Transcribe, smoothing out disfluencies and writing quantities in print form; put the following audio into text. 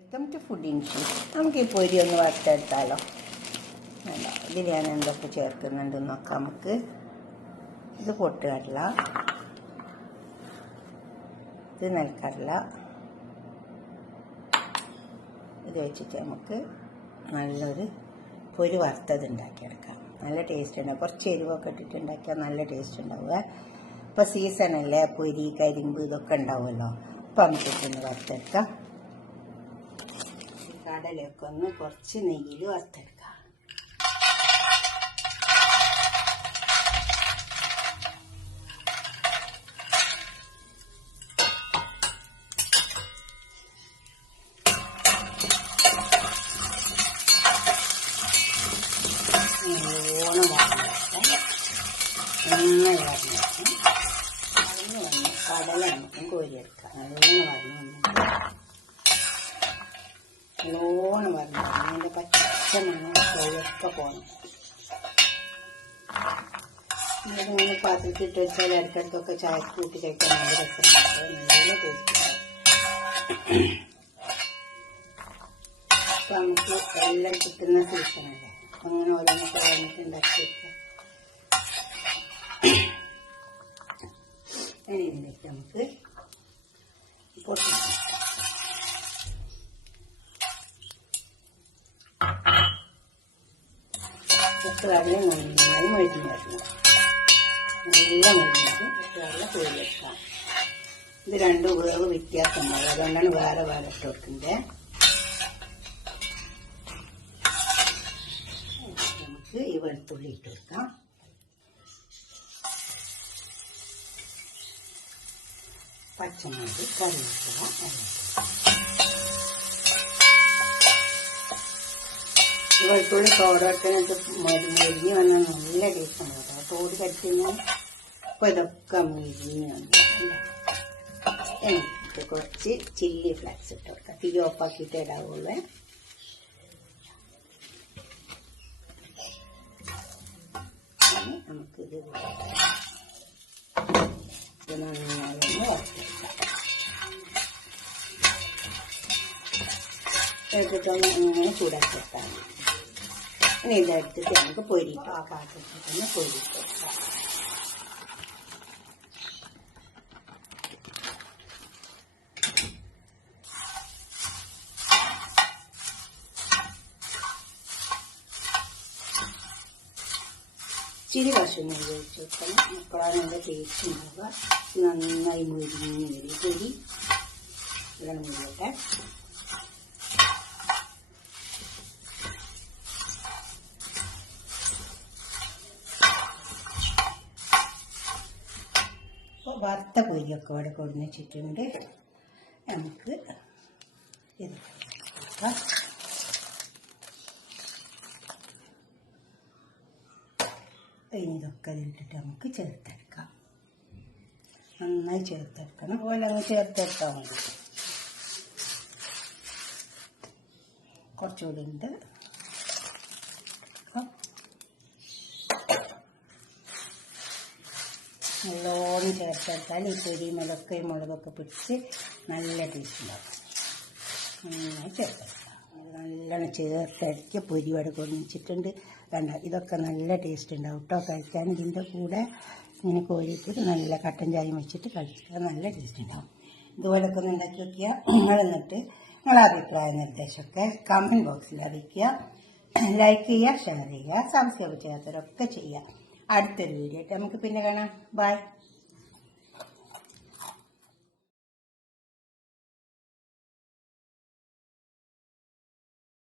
Welcome to fooding she. നമുക്ക് ഈ പൊരി ഒന്ന് വറുത്തെടുത്താലോ. വേണ്ട, ഇതിൽ ഞാൻ എന്തൊക്കെ ചേർക്കുന്നുണ്ടെന്ന് നോക്കാം. നമുക്ക് ഇത് പൊട്ടുകടല, ഇത് നെൽക്കടല, ഇത് വെച്ചിട്ട് നമുക്ക് നല്ലൊരു പൊരി വറുത്തത് ഉണ്ടാക്കിയെടുക്കാം. നല്ല ടേസ്റ്റ് ഉണ്ടാവും. കുറച്ച് എരിവൊക്കെ ഇട്ടിട്ട് ഉണ്ടാക്കിയാൽ നല്ല ടേസ്റ്റ് ഉണ്ടാവുക. ഇപ്പോൾ സീസണല്ലേ, പൊരി കരിമ്പ് ഇതൊക്കെ ഉണ്ടാവുമല്ലോ. അപ്പോൾ നമുക്കിതൊന്ന് വറുത്തെടുക്കാം. കടലൊക്കെ ഒന്ന് കുറച്ച് നെയ്യിൽ വറുത്തെടുക്കാം. നല്ലോണം വറന്നെടുക്കാം. നന്നായി വറന്നെടുക്കാം. വറന്ന് വന്ന് കടല നമുക്ക് കോരിയെടുക്കാം. നല്ലോണം വറന്ന് വന്നിട്ട് നല്ലോണം വരണം. അതിൻ്റെ പച്ച മണം ഒക്കെ പോകണം. ഇങ്ങനെ പാത്രത്തിട്ട് വെച്ചാൽ ഇടയ്ക്കിടയ്ക്കൊക്കെ ചായക്ക് കൂട്ടി കഴിക്കാൻ നല്ല രസമുണ്ട്. നല്ല ടേസ്റ്റ് ഉണ്ടാവും. ഇപ്പം നമുക്ക് എല്ലാം കിട്ടുന്ന സീസണല്ലേ, അങ്ങനെ ഓരോന്നൊക്കെ വാങ്ങിയിട്ട് ഉണ്ടാക്കി വെക്കുക. ഇതിലേക്ക് നമുക്ക് പൊട്ടി വെള്ളം നന്നായി മെഴുകി വരണം. നല്ല മെഴുകിട്ട് വെള്ളം കോരി വെക്കാം. ഇത് രണ്ടും വേവ് വ്യത്യാസമുണ്ടാവും, അതുകൊണ്ടാണ് വേറെ വേറെ ഇട്ട് കൊടുക്കുന്നത്. നമുക്ക് ഈ വെളുത്തുള്ളി ഇട്ട് കൊടുക്കാം. പച്ചമുളക്, കറിവേപ്പില, വെളുത്തുള്ളി തോടൊക്കെ മരിഞ്ഞ് വന്നാൽ നല്ല ടേസ്റ്റ് ഉണ്ടാവും. തോട് കടിക്കുന്ന അപ്പോൾ ഇതൊക്കെ മരിഞ്ഞ് വന്നില്ല. എനിക്ക് കുറച്ച് ചില്ലി ഫ്ലേക്സ് ഇട്ട് കൊടുക്കാം. തീ ഓഫാക്കിയിട്ട് ഇടാവുള്ളൂ. നമുക്കിത് നന്നായി വറുത്തെടുക്കാം. എടുത്തിട്ടൊന്ന് ഇങ്ങനെ ചൂടാക്കിയെടുത്താൽ മതി. ഇനി ഇതെടുത്തിട്ട് നമുക്ക് പൊരിക്കാം. ആ പാത്രത്തിൽ തന്നെ പൊരിച്ചെടുക്കാം. ഇച്ചിരി കഷ്ണം ഉപയോഗിച്ച് വെക്കണം. അപ്പോഴാണ് നല്ല ടേസ്റ്റ് ഉണ്ടാവുക. നന്നായി മുരിഞ്ഞ് വരും. പൊരി ഇവിടെ മുരിയട്ടെ. അപ്പോൾ വറുത്ത പൊരിയൊക്കെ ഇവിടെ കൊടുന്ന് വെച്ചിട്ടുണ്ട്. നമുക്ക് ഇത് ഇനി ഇതൊക്കെ ഇതിട്ടിട്ട് നമുക്ക് ചേർത്തെടുക്കാം. നന്നായി ചേർത്തെടുക്കണം. അതുപോലെ അങ്ങ് ചേർത്തെടുത്താൽ മതി. കുറച്ചുകൂടി ഉണ്ട്. നല്ലോണം ചേർത്തെടുത്താൽ ഈ പൊരിമലൊക്കെ ഈ മുളകൊക്കെ പിടിച്ച് നല്ല ടേസ്റ്റ് ഉണ്ടാവും. നന്നായി ചേർത്തെടുക്കാം. നല്ലോണം ചേർത്തടിച്ച് പൊരി വട കൊണ്ടിച്ചിട്ടുണ്ട്. വേണ്ട, ഇതൊക്കെ നല്ല ടേസ്റ്റ് ഉണ്ടാവും കേട്ടോ കഴിക്കാൻ. ഇതിൻ്റെ കൂടെ ഇങ്ങനെ കോരിയിട്ട് നല്ല കട്ടൻ ചായയും വെച്ചിട്ട് കഴിക്കാൻ നല്ല ടേസ്റ്റ് ഉണ്ടാവും. ഇതുപോലൊക്കെ ഒന്ന് ഉണ്ടാക്കി വയ്ക്കുക. നിങ്ങളെന്നിട്ട് നിങ്ങളെ അഭിപ്രായ നിർദ്ദേശമൊക്കെ കമൻറ്റ് ബോക്സിൽ അറിയിക്കുക. ലൈക്ക് ചെയ്യുക, ഷെയർ ചെയ്യുക, സബ്സ്ക്രൈബ് ചെയ്യാത്തവരൊക്കെ ചെയ്യുക. അടുത്തൊരു വീഡിയോ ആയിട്ട് നമുക്ക് പിന്നെ കാണാം. ബൈ.